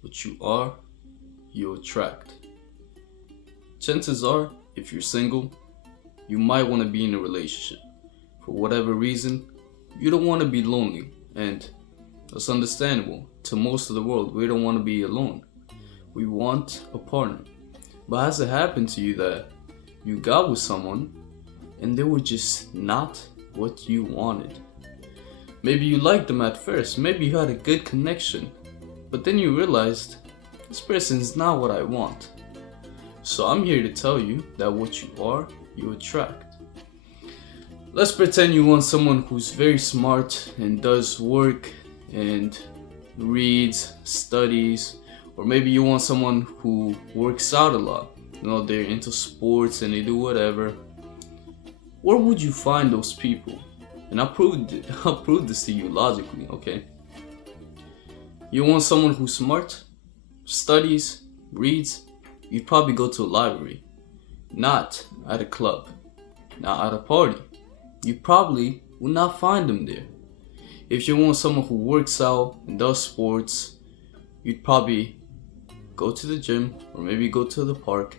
What you are, you attract. Chances are, if you're single, you might want to be in a relationship. For whatever reason, you don't want to be lonely, and that's understandable. To most of the world, we don't want to be alone. We want a partner. But has it happened to you that you got with someone and they were just not what you wanted? Maybe you liked them at first, maybe you had a good connection, but then you realized this person's not what I want. So I'm here to tell you that what you are, you attract. Let's pretend you want someone who's very smart and does work and reads, studies, or maybe you want someone who works out a lot. They're into sports and they do whatever. Where would you find those people? And I'll prove this to you logically, okay? You want someone who's smart, studies, reads, you'd probably go to a library, not at a club, not at a party. You probably will not find them there. If you want someone who works out and does sports, you'd probably go to the gym or maybe go to the park,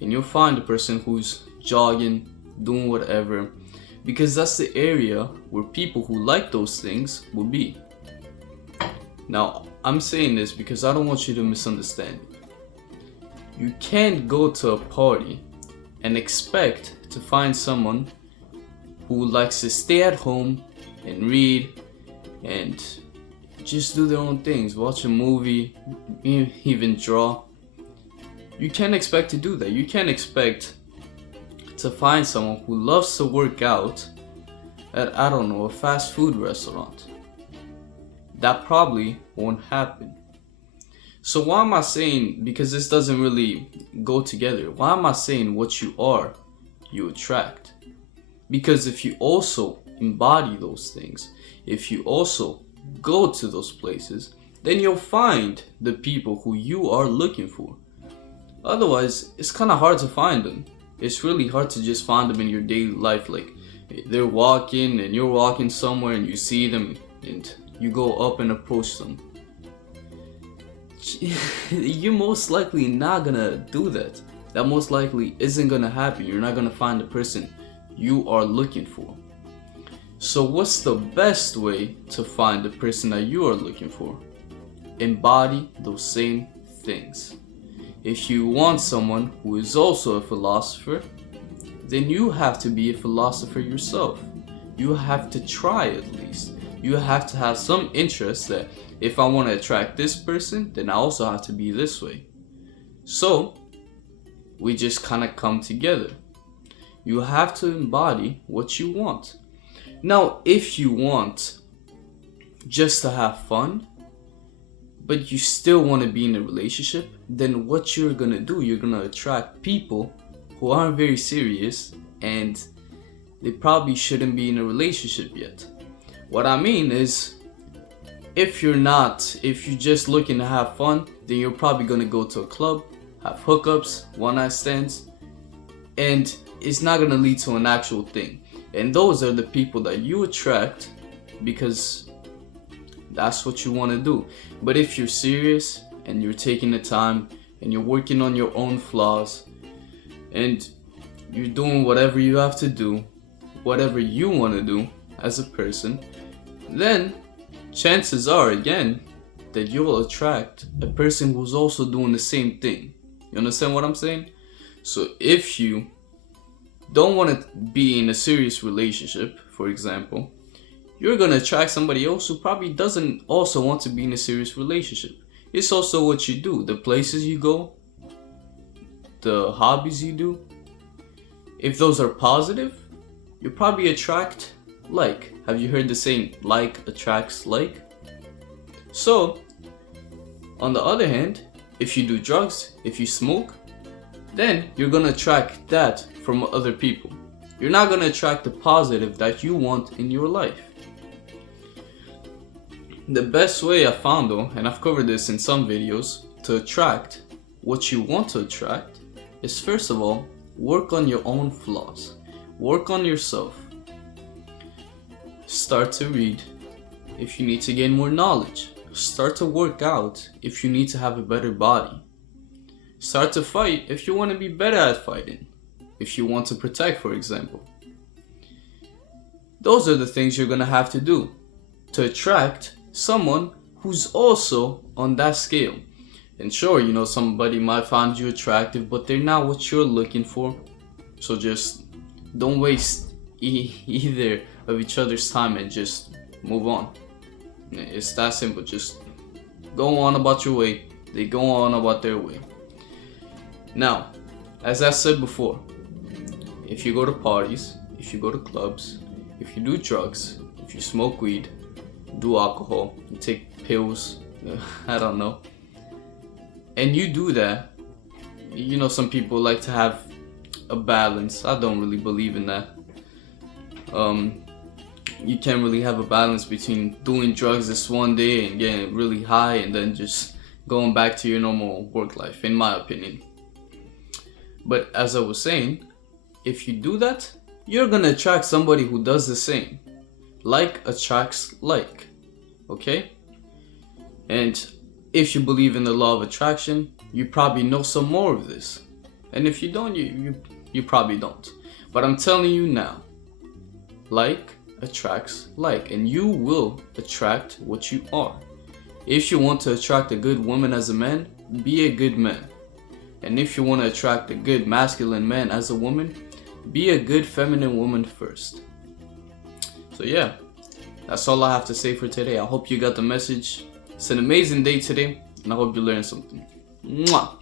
and you'll find a person who's jogging, doing whatever, because that's the area where people who like those things will be. Now, I'm saying this because I don't want you to misunderstand me. You can't go to a party and expect to find someone who likes to stay at home and read and just do their own things, watch a movie, even draw. You can't expect to do that. You can't expect to find someone who loves to work out at, I don't know, a fast food restaurant. That probably won't happen. So why am I saying, because this doesn't really go together, why am I saying what you are, you attract? Because if you also embody those things, if you also go to those places, then you'll find the people who you are looking for. Otherwise, it's kind of hard to find them. It's really hard to just find them in your daily life. Like, they're walking and you're walking somewhere and you see them and you go up and approach them. You're most likely not gonna do that. That most likely isn't gonna happen. You're not gonna find the person you are looking for. So what's the best way to find the person that you are looking for? Embody those same things. If you want someone who is also a philosopher, then you have to be a philosopher yourself. You have to try at least. You have to have some interest that if I want to attract this person, then I also have to be this way. So we just kind of come together. You have to embody what you want. Now, if you want just to have fun, but you still want to be in a relationship, then what you're gonna do, you're gonna attract people who aren't very serious and they probably shouldn't be in a relationship yet. What I mean is, if you're just looking to have fun, then you're probably gonna go to a club, have hookups, one night stands, and it's not gonna lead to an actual thing. And those are the people that you attract because that's what you want to do. But if you're serious and you're taking the time and you're working on your own flaws and you're doing whatever you have to do, whatever you want to do as a person, then chances are, again, that you will attract a person who's also doing the same thing. You understand what I'm saying? So if you don't want to be in a serious relationship, for example, you're going to attract somebody else who probably doesn't also want to be in a serious relationship. It's also what you do, the places you go, the hobbies you do. If those are positive, you probably attract like. Have you heard the saying, like attracts like? So, on the other hand, if you do drugs, if you smoke, then you're going to attract that from other people. You're not going to attract the positive that you want in your life. The best way I found though, and I've covered this in some videos, to attract what you want to attract is, first of all, work on your own flaws. Work on yourself. Start to read. If you need to gain more knowledge, start to work out if you need to have a better body. Start to fight if you want to be better at fighting. If you want to protect, for example. Those are the things you're going to have to do to attract someone who's also on that scale. And sure, you know, somebody might find you attractive, but they're not what you're looking for. So just don't waste either of each other's time and just move on. It's that simple. Just go on about your way. They go on about their way. Now, as I said before, if you go to parties, if you go to clubs, if you do drugs, if you smoke weed, do alcohol, you take pills, I don't know, and you do that, you know, some people like to have a balance. I don't really believe in that. You can't really have a balance between doing drugs this one day and getting really high and then just going back to your normal work life, in my opinion. But as I was saying, if you do that, you're gonna attract somebody who does the same. Like attracts like, okay? And if you believe in the law of attraction, you probably know some more of this. And if you don't, you probably don't. But I'm telling you now, like attracts like, and you will attract what you are. If you want to attract a good woman as a man, be a good man. And if you want to attract a good masculine man as a woman, be a good feminine woman first. So yeah, that's all I have to say for today. I hope you got the message. It's an amazing day today, and I hope you learned something. Mwah!